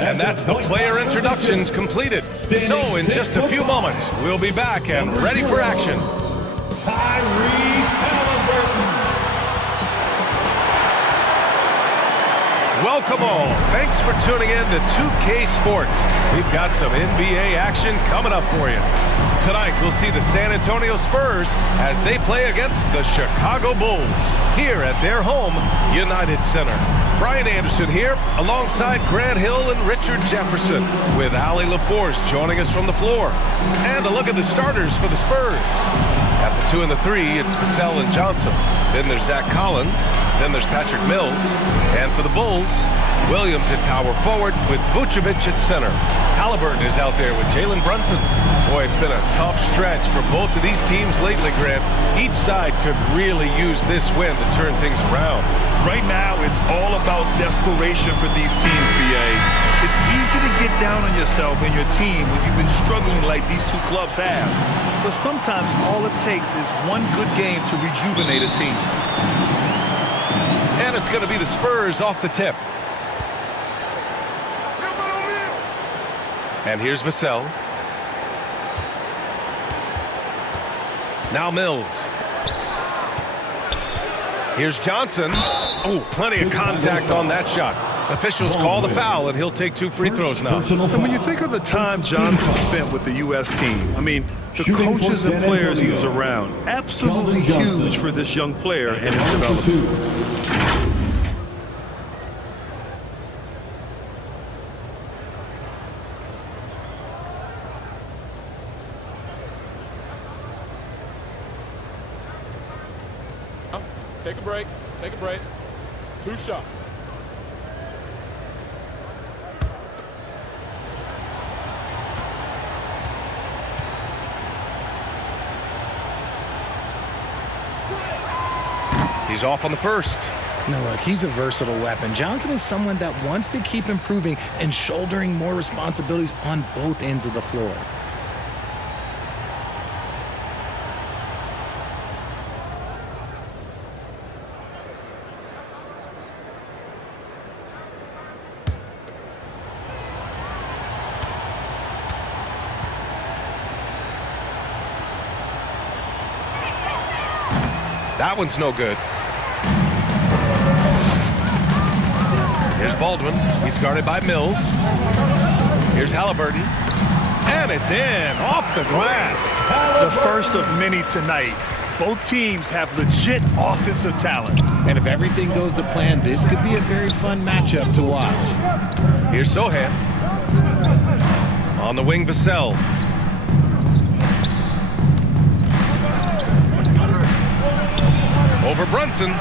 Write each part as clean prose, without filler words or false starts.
And that's the player introductions completed. So in just a few moments, we'll be back and ready for action. Welcome all. Thanks for tuning in to 2K Sports. We've got some NBA action coming up for you. Tonight, we'll see the San Antonio Spurs as they play against the Chicago Bulls here at their home, United Center. Brian Anderson here alongside Grant Hill and Richard Jefferson with Allie LaForce joining us from the floor. And a look at the starters for the Spurs. At the 2 and the 3, it's Vassell and Johnson. Then there's Zach Collins. Then there's Patrick Mills. And for the Bulls, Williams at power forward with Vucevic at center. Halliburton is out there with Jalen Brunson. Boy, it's been a tough stretch for both of these teams lately, Grant. Each side could really use this win to turn things around. Right now, it's all about desperation for these teams, BA. It's easy to get down on yourself and your team when you've been struggling like these two clubs have. But sometimes all it takes is one good game to rejuvenate a team. And it's going to be the Spurs off the tip. And here's Vassell. Now Mills. Here's Johnson. Oh, plenty of contact on that shot. Officials call the foul, and he'll take 2 free throws now. And when you think of the time Johnson spent with the U.S. team, I mean, the coaches and players he was around, absolutely huge for this young player and his development. Take a break. Take a break. 2 shots. He's off on the first. Now look, he's a versatile weapon. Johnson is someone that wants to keep improving and shouldering more responsibilities on both ends of the floor. That one's no good. Here's Baldwin. He's guarded by Mills. Here's Halliburton. And it's in, off the glass. The first of many tonight. Both teams have legit offensive talent. And if everything goes to plan, this could be a very fun matchup to watch. Here's Sohan. On the wing, Vassell. Over Brunson.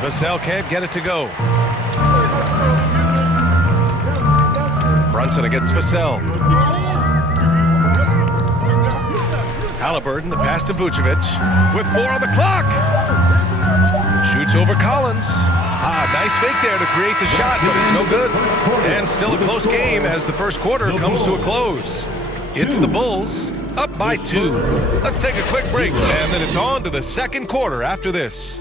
Vassell can't get it to go. Brunson against Vassell. Halliburton, the pass to Vucevic. With 4 on the clock. Shoots over Collins. Nice fake there to create the shot, but it's no good. And still a close game as the first quarter comes to a close. It's the Bulls up by 2. Let's take a quick break, and then it's on to the second quarter after this.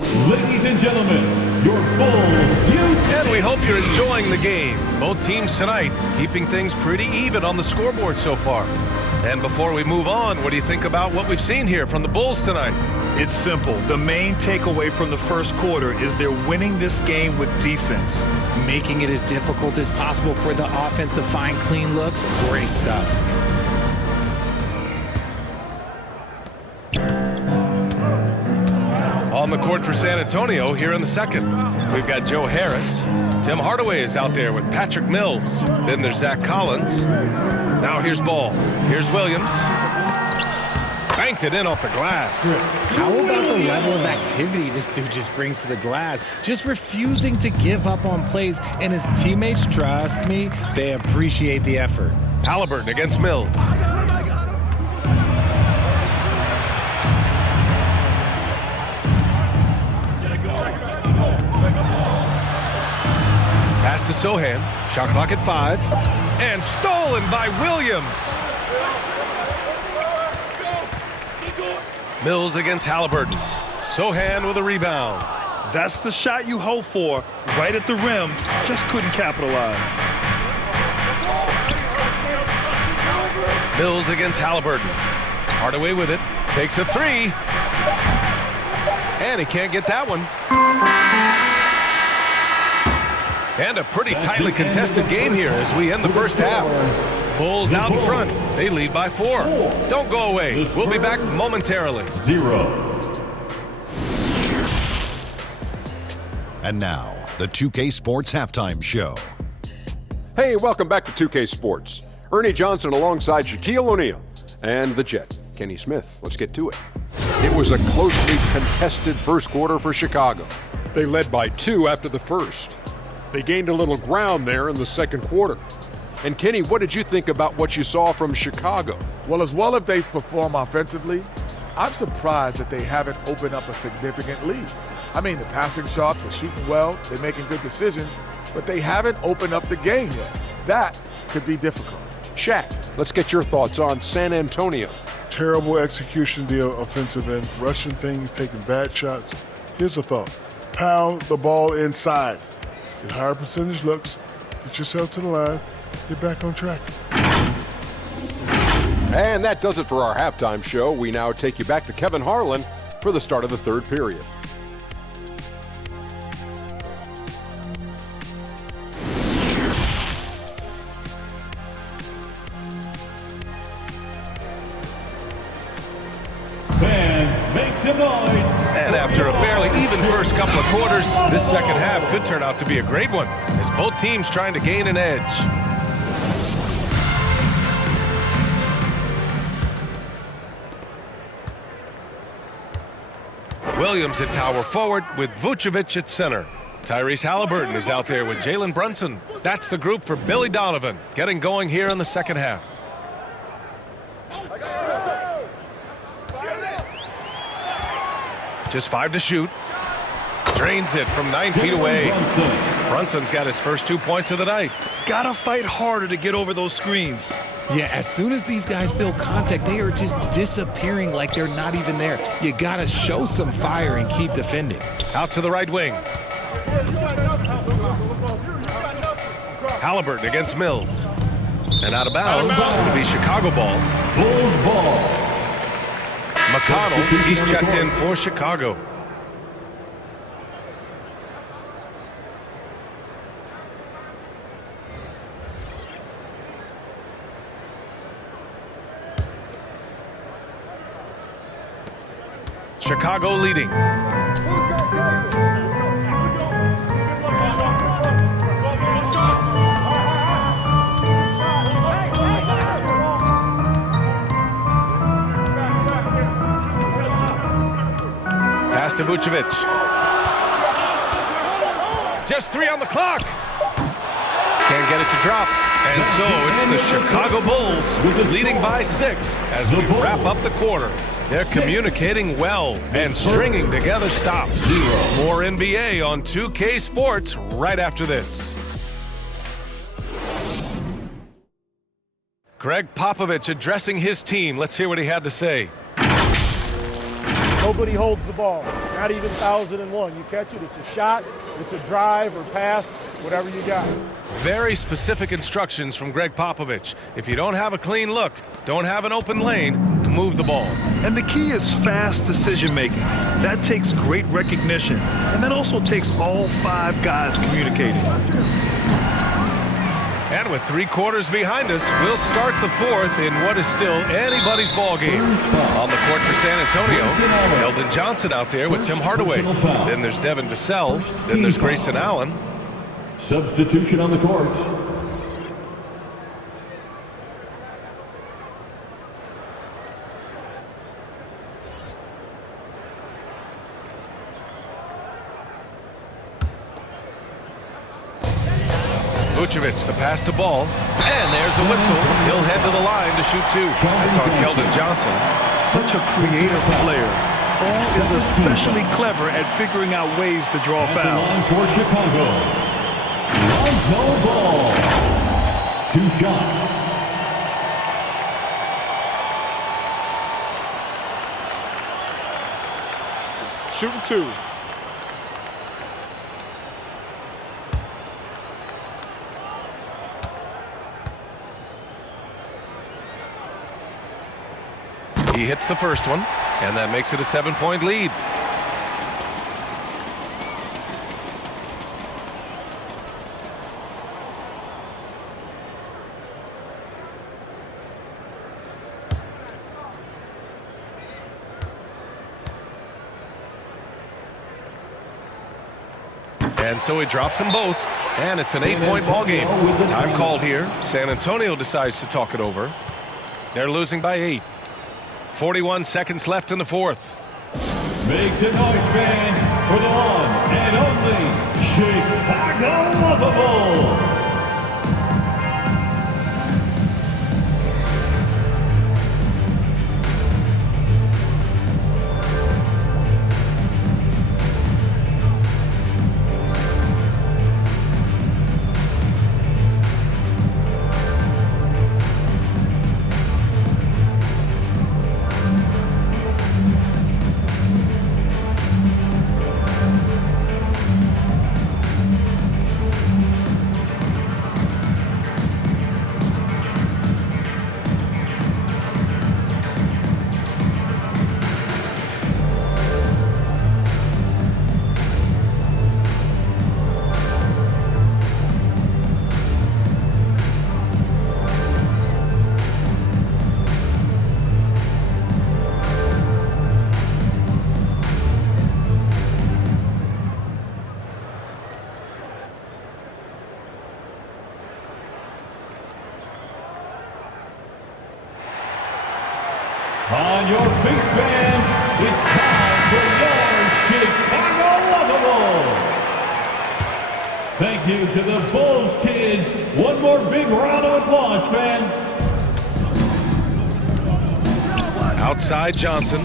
Ladies and gentlemen, your Bulls youth. And we hope you're enjoying the game. Both teams tonight keeping things pretty even on the scoreboard so far. And before we move on, what do you think about what we've seen here from the Bulls tonight? It's simple. The main takeaway from the first quarter is they're winning this game with defense. Making it as difficult as possible for the offense to find clean looks. Great stuff. On the court for San Antonio here in the second. We've got Joe Harris. Tim Hardaway is out there with Patrick Mills. Then there's Zach Collins. Now here's Ball. Here's Williams. Banked it in off the glass. How about the level of activity this dude just brings to the glass? Just refusing to give up on plays, and his teammates, trust me, they appreciate the effort. Halliburton against Mills. Pass to Sohan. Shot clock at 5. And stolen by Williams. Mills against Halliburton. Sohan with a rebound. That's the shot you hope for, right at the rim, just couldn't capitalize. Mills against Halliburton. Hardaway with it. Takes a three. And he can't get that one. And a pretty tightly contested game here as we end the first half. Bulls out in front. They lead by 4. Don't go away. We'll be back momentarily. 0. And now, the 2K Sports Halftime Show. Hey, welcome back to 2K Sports. Ernie Johnson alongside Shaquille O'Neal and the Jet, Kenny Smith. Let's get to it. It was a closely contested first quarter for Chicago. They led by 2 after the first. They gained a little ground there in the second quarter. And Kenny, what did you think about what you saw from Chicago? Well as they've performed offensively, I'm surprised that they haven't opened up a significant lead. I mean, the passing shots, they're shooting well, they're making good decisions, but they haven't opened up the game yet. That could be difficult. Shaq, let's get your thoughts on San Antonio. Terrible execution deal offensive end, rushing things, taking bad shots. Here's a thought. Pound the ball inside. Get higher percentage looks, get yourself to the line, get back on track. And that does it for our halftime show. We now take you back to Kevin Harlan for the start of the third period. Fans, make some noise. And after a fairly even first couple of quarters, this second half could turn out to be a great one as both teams trying to gain an edge. Williams at power forward with Vucevic at center. Tyrese Halliburton is out there with Jalen Brunson. That's the group for Billy Donovan getting going here in the second half. Just 5 to shoot. Drains it from 9 feet away. Brunson's got his first 2 points of the night. Gotta fight harder to get over those screens. Yeah, as soon as these guys feel contact, they are just disappearing like they're not even there. You got to show some fire and keep defending. Out to the right wing. Halliburton against Mills. And out of bounds. It'll be Chicago ball. Bulls ball. McConnell, he's checked in for Chicago. Chicago leading. Pass to Vucevic. Just 3 on the clock. Can't get it to drop. And so it's the Chicago Bulls leading by 6 as we wrap up the quarter. They're communicating well and stringing together stops. More NBA on 2K Sports right after this. Greg Popovich addressing his team. Let's hear what he had to say. Nobody holds the ball, not even 1,001. You catch it, it's a shot, it's a drive or pass, whatever you got. Very specific instructions from Greg Popovich. If you don't have a clean look, don't have an open lane, move the ball. And the key is fast decision-making. That takes great recognition. And that also takes all 5 guys communicating. And with 3 quarters behind us, we'll start the 4th in what is still anybody's ball game. On the court for San Antonio, Keldon Johnson out there with Tim Hardaway. Then there's Devin Vassell. Then there's Grayson Allen. Substitution on the court. Vucevic, the pass to Ball. And there's a whistle. He'll head to the line to shoot 2. That's on Keldon Johnson. Such a creative player. Ball is especially clever at figuring out ways to draw fouls. For Chicago, Lonzo Ball. 2 shots. Shooting 2. He hits the first one, and that makes it a 7-point lead. And so he drops them both, and it's an 8-point ball game. Time called here. San Antonio decides to talk it over. They're losing by 8. 41 seconds left in the fourth. Make some noise, fans, for the one and only Chicago Lovable. On your feet, fans, it's time for your Chicago Lovable. Thank you to the Bulls kids. One more big round of applause, fans. Outside Johnson.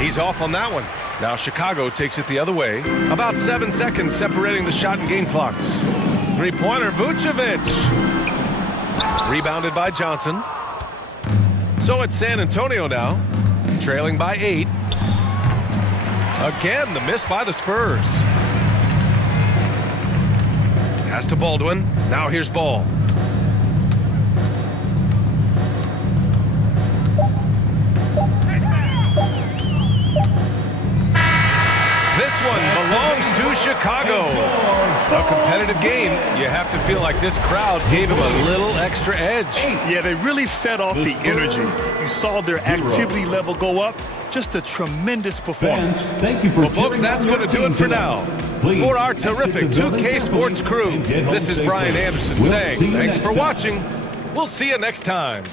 He's off on that one. Now Chicago takes it the other way. About 7 seconds separating the shot and game clocks. Three-pointer, Vucevic. Rebounded by Johnson. So it's San Antonio now, trailing by 8. Again, the miss by the Spurs. Pass to Baldwin. Now here's Ball. This one belongs to Chicago. A competitive game. You have to feel like this crowd gave him a little extra edge. Yeah, they really fed off the energy. You saw their activity level go up. Just a tremendous performance. Fans, thank you for well, folks, that's going to do it for now. For our terrific 2K Sports crew, this is Brian Anderson saying thanks for watching. We'll see you next time.